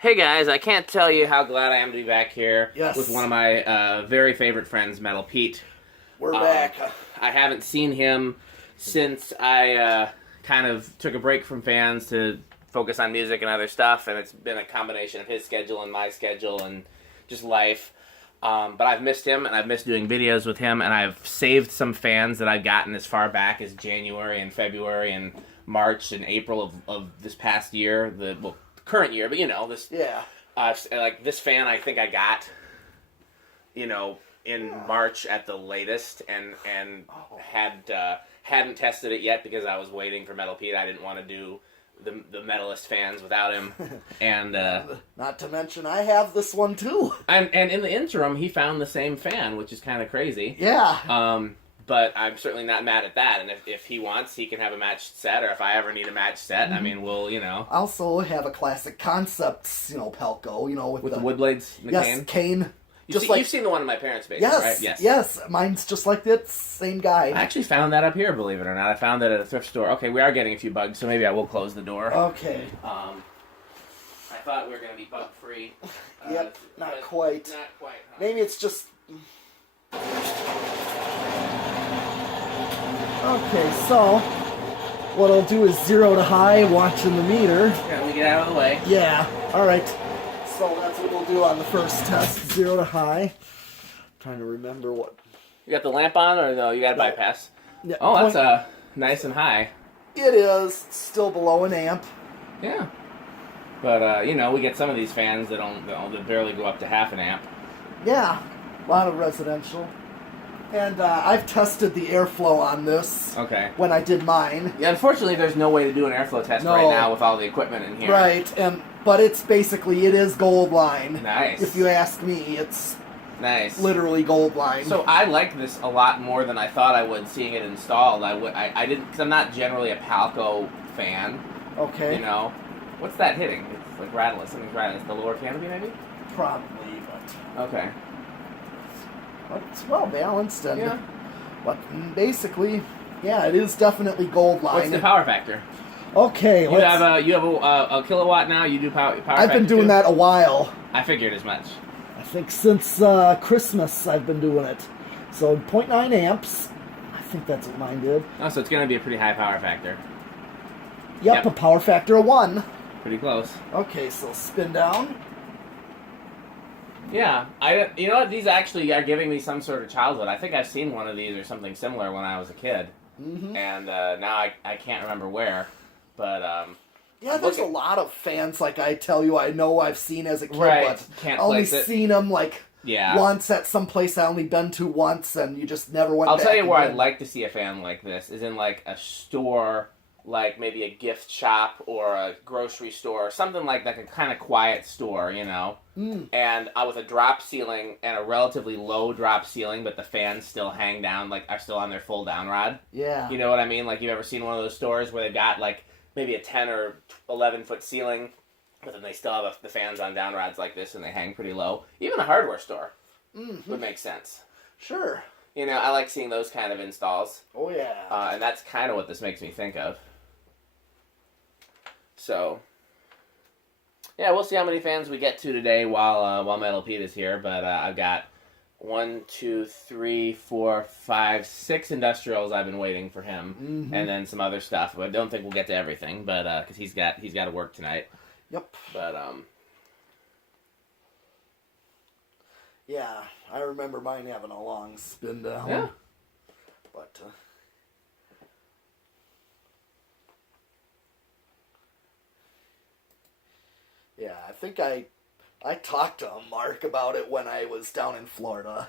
Hey guys, I can't tell you how glad I am to be back here Yes. with one of my very favorite friends, Metal Pete. We're back. I haven't seen him since I kind of took a break from fans to focus on music and other stuff, and it's been a combination of his schedule and my schedule and just life. But I've missed him, and I've missed doing videos with him, and I've saved some fans that I've gotten as far back as January and February and March and April of this past year, the current year, but this. Yeah. Like this fan, I think I got, in March at the latest, and hadn't tested it yet because I was waiting for Metal Pete. I didn't want to do the Metalist fans without him, and not to mention I have this one too. And in the interim, he found the same fan, which is kind of crazy. Yeah. But I'm certainly not mad at that, and if he wants, he can have a matched set, or if I ever need a matched set, I mean, we'll, I also have a classic Concepts, Palco, with the wood blades, the cane. cane. You've seen the one in my parents' basement, yes, right? Yes. Mine's just like that, same guy. I actually found that up here, believe it or not. I found it at a thrift store. Okay, we are getting a few bugs, so maybe I will close the door. Okay. I thought we were going to be bug-free. Yep, not quite. Not quite, huh? Maybe it's just... Okay, so what I'll do is 0 to high, watching the meter. Yeah, let me get out of the way. Yeah, alright. So that's what we'll do on the first test, 0 to high. I'm trying to remember what... You got the lamp on, or no, you got to bypass? Yeah, Oh, that's nice and high. It is. It's still below an amp. Yeah. But, we get some of these fans that barely go up to half an amp. Yeah, a lot of residential. And I've tested the airflow on this. Okay. When I did mine. Yeah, unfortunately, there's no way to do an airflow test right now with all the equipment in here. Right, but it is gold line. Nice. If you ask me, it's nice. Literally gold line. So I like this a lot more than I thought I would seeing it installed. I didn't, because I'm not generally a Palco fan. Okay. What's that hitting? It's like rattling. Something's rattling. It's the lower canopy, maybe? Probably, but... Okay. But it's well balanced, and... Yeah. But basically, yeah, it is definitely gold line. What's the power factor? Okay, you have a kilowatt now. You do power factor. I've been doing that a while. I figured as much. I think since Christmas I've been doing it. So 0.9 amps. I think that's what mine did. Oh, so it's going to be a pretty high power factor. Yep, a power factor of 1. Pretty close. Okay, so spin down. Yeah, you know what? These actually are giving me some sort of childhood. I think I've seen one of these or something similar when I was a kid. Mm-hmm. And now I can't remember where. But, yeah, there's a lot of fans, like I tell you, I know I've seen as a kid, but can't only place it. Seen them, once at some place I only been to once, and you just never went back. I'll tell you where I'd like to see a fan like this, is in, a store, maybe a gift shop or a grocery store, something like that, a kind of quiet store, And with a drop ceiling and a relatively low drop ceiling, but the fans still hang down, are still on their full down rod. Yeah. You know what I mean? You've ever seen one of those stores where they've got, maybe a 10 or 11 foot ceiling, but then they still have the fans on down rods like this and they hang pretty low. Even a hardware store would make sense. Sure. I like seeing those kind of installs. Oh, yeah. And that's kind of what this makes me think of. So, yeah, we'll see how many fans we get to today while Metal Pete is here. But I've got 1, 2, 3, 4, 5, 6 industrials I've been waiting for him, and then some other stuff. But I don't think we'll get to everything, but because he's got to work tonight. Yep. But yeah, I remember mine having a long spin down. Yeah. But yeah, I think I talked to Mark about it when I was down in Florida.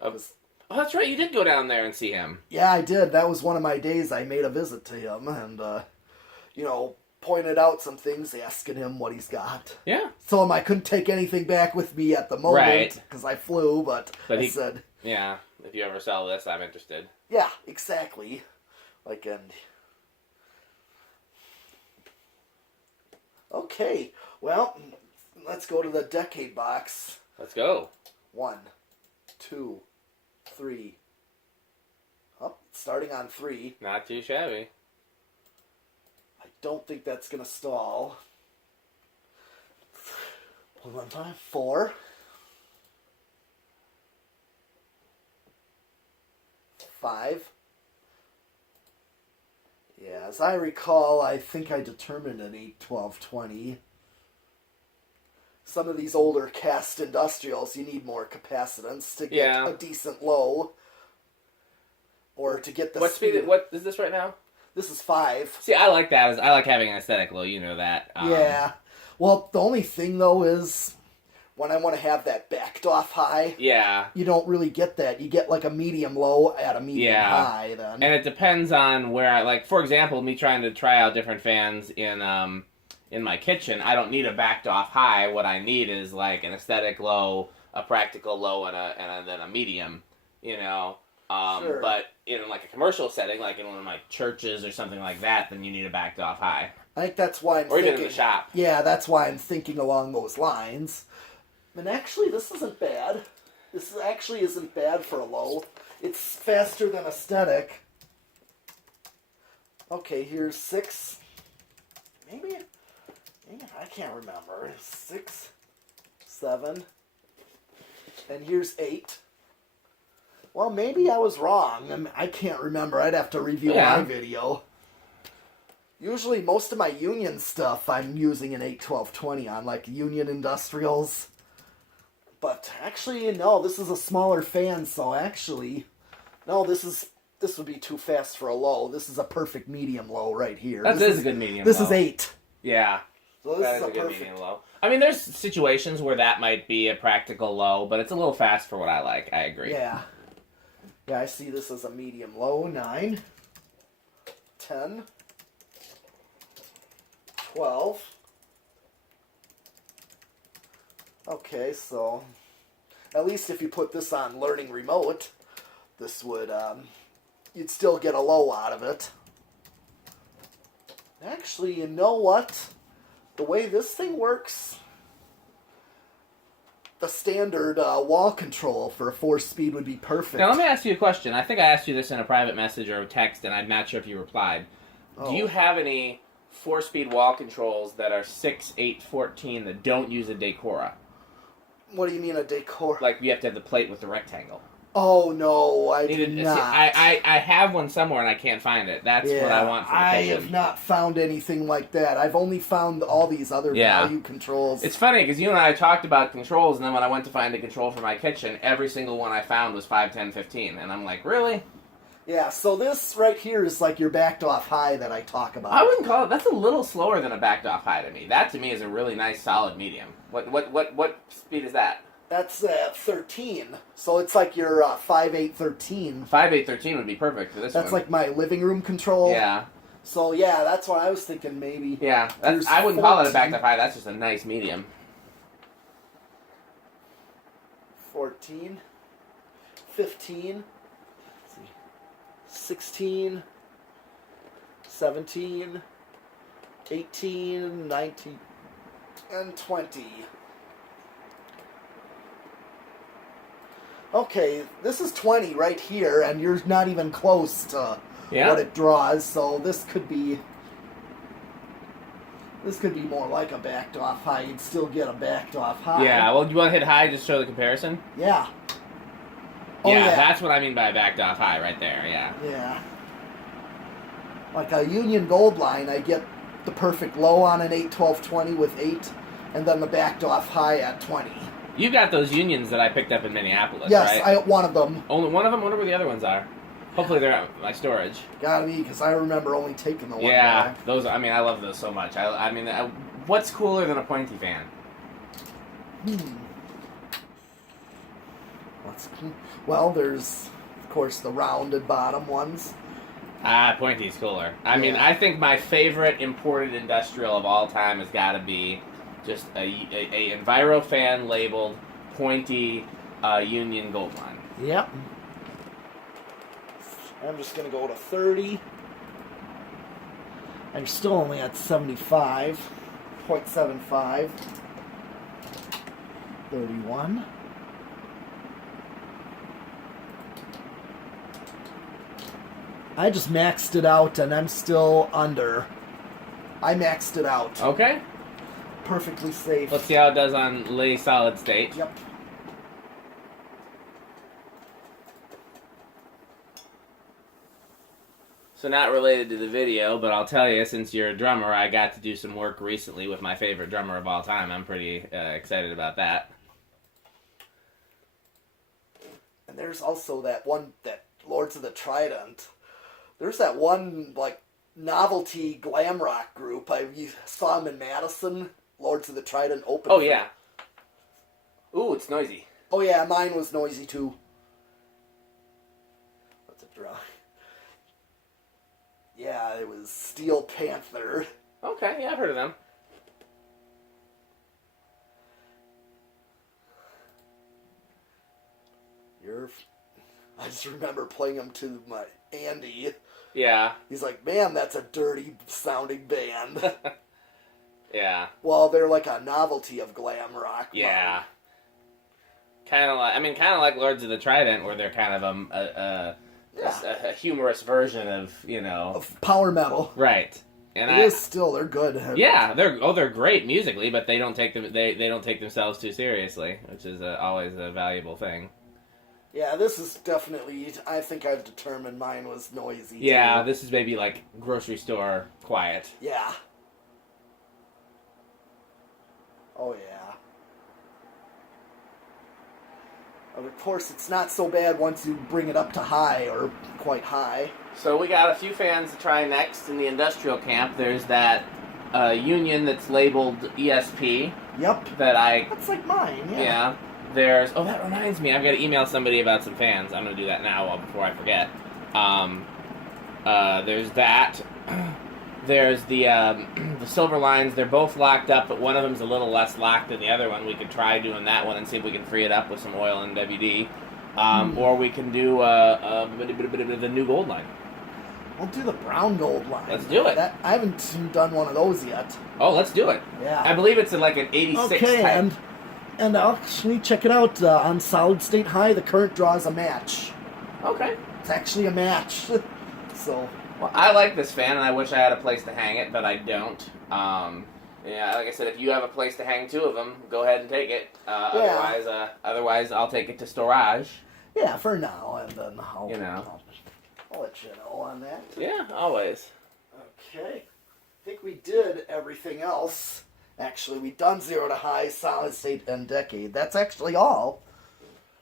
Oh, that's right. You did go down there and see him. Yeah, I did. That was one of my days I made a visit to him and, pointed out some things, asking him what he's got. Yeah. Told him I couldn't take anything back with me at the moment because I flew, but I said... Yeah, if you ever sell this, I'm interested. Yeah, exactly. Okay, well... Let's go to the decade box. Let's go. 1, 2, 3. Oh, starting on 3. Not too shabby. I don't think that's going to stall. 1.5, 4. 5. Yeah, as I recall, I think I determined an 8, 12, 20. Some of these older cast industrials, you need more capacitance to get a decent low. Or to get the speed. What is this right now? This is 5. See, I like that. I like having an aesthetic low. You know that. Yeah. Well, the only thing, though, is when I want to have that backed off high, you don't really get that. You get like a medium low at a medium high then. And it depends on where I, like, for example, me trying to try out different fans in my kitchen, I don't need a backed off high. What I need is like an aesthetic low, a practical low, and then a medium, you know. Sure. But in like a commercial setting, like in one of my churches or something like that, then you need a backed off high. I think that's why I'm or thinking... even in the shop. Yeah, that's why I'm thinking along those lines. And actually, this isn't bad. This actually isn't bad for a low. It's faster than aesthetic. Okay, here's 6. Maybe I can't remember. 6, 7, and here's 8. Well, maybe I was wrong. I can't remember. I'd have to review my video. Usually, most of my Union stuff, I'm using an 8, 12, 20 on, like Union Industrials. But actually, no, this is a smaller fan, so actually, no, this would be too fast for a low. This is a perfect medium low right here. This is a good medium This low. is 8. Yeah. So this that is a a good perfect medium low. I mean, there's situations where that might be a practical low, but it's a little fast for what I like. I agree. Yeah. Yeah, I see this as a medium low. 9, 10, 12. Okay, so at least if you put this on Learning Remote, this would, you'd still get a low out of it. Actually, you know what? The way this thing works, the standard wall control for a 4-speed would be perfect. Now, let me ask you a question. I think I asked you this in a private message or a text, and I'm not sure if you replied. Oh. Do you have any 4-speed wall controls that are 6, 8, 14 that don't use a Decora? What do you mean a decor? Like, you have to have the plate with the rectangle. Oh, no, I do not. See, I have one somewhere and I can't find it. That's what I want for the I kitchen. have not found anything like that. I've only found all these other value controls. It's funny, because you and I talked about controls, and then when I went to find a control for my kitchen, every single one I found was 5, 10, 15. And I'm like, really? Yeah, so this right here is like your backed off high that I talk about. I wouldn't call it. That's a little slower than a backed off high to me. That to me is a really nice solid medium. What speed is that? That's 13. So it's like your 5, 8, 13. 5, 8, 13 would be perfect for this one. That's like my living room control. Yeah. So yeah, that's what I was thinking maybe. Yeah, I wouldn't call it a backed off high. That's just a nice medium. 14, 15, 16, 17, 18, 19, and 20. Okay, this is 20 right here, and you're not even close to what it draws, so this could be more like a backed off high. You'd still get a backed off high. Yeah, well, do you want to hit high just to show the comparison? Yeah. Yeah, that's what I mean by a backed off high right there, yeah. Yeah. Like a Union Gold line, I get the perfect low on an 8, 12, 20 with 8, and then the backed off high at 20. You got those Unions that I picked up in Minneapolis, yes, right? Yes, one of them. Only one of them? I wonder where the other ones are. Hopefully they're at my storage. Gotta be, because I remember only taking the one back. Those, I mean, I love those so much. I mean, what's cooler than a pointy fan? Well, there's, of course, the rounded bottom ones. Pointy's cooler. I mean, I think my favorite imported industrial of all time has got to be just a envirofan labeled pointy Union Gold line. Yep. I'm just going to go to 30. I'm still only at 75.75. 31. I just maxed it out and I'm still under. I maxed it out. Okay. perfectly safe. Let's see how it does on lay solid state. Yep. So not related to the video, but I'll tell you, since you're a drummer, I got to do some work recently with my favorite drummer of all time. I'm pretty excited about that. And there's also that Lords of the Trident. There's that one, like, novelty glam rock group. You saw them in Madison, Lords of the Trident open. Oh, yeah. Ooh, it's noisy. Oh, yeah, mine was noisy, too. What's a drum? Yeah, it was Steel Panther. Okay, yeah, I've heard of them. I just remember playing them to my Andy. Yeah. He's like, man, that's a dirty sounding band. Yeah. Well, they're like a novelty of glam rock. Yeah. Kind of like Lords of the Trident, where they're kind of a humorous version of, of power metal. Right. And they're good. Yeah, they're great musically, but they don't take themselves too seriously, which is always a valuable thing. Yeah, this is definitely, I think I've determined mine was noisy. Yeah, too. this is maybe like grocery store quiet. Yeah. Oh, yeah. And of course, it's not so bad once you bring it up to high, or quite high. So we got a few fans to try next in the industrial camp. There's that Union that's labeled ESP. Yep. That's like mine, yeah. That reminds me, I've got to email somebody about some fans. I'm going to do that now before I forget. There's that. There's the silver lines. They're both locked up, but one of them's a little less locked than the other one. We could try doing that one and see if we can free it up with some oil and WD. Or we can do the new gold line. We'll do the brown gold line. Let's do it. I haven't done one of those yet. Oh, let's do it. Yeah. I believe it's like an 86 type. And actually, check it out. On solid state high, the current draws a match. Okay. It's actually a match. So. Well, I like this fan, and I wish I had a place to hang it, but I don't. Yeah, like I said, if you have a place to hang two of them, go ahead and take it. Otherwise, I'll take it to storage. Yeah, for now, and then I'll let you know on that. Yeah, always. Okay. I think we did everything else. Actually, we've done 0 to high, solid state, and decade. That's actually all.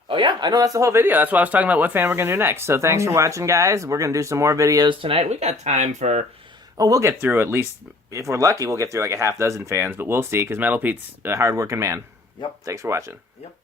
Oh, yeah. I know that's the whole video. That's what I was talking about what fan we're going to do next. So thanks for watching, guys. We're going to do some more videos tonight. We got time for... Oh, we'll get through at least... If we're lucky, we'll get through like a half dozen fans, but we'll see, because Metal Pete's a hard-working man. Yep. Thanks for watching. Yep.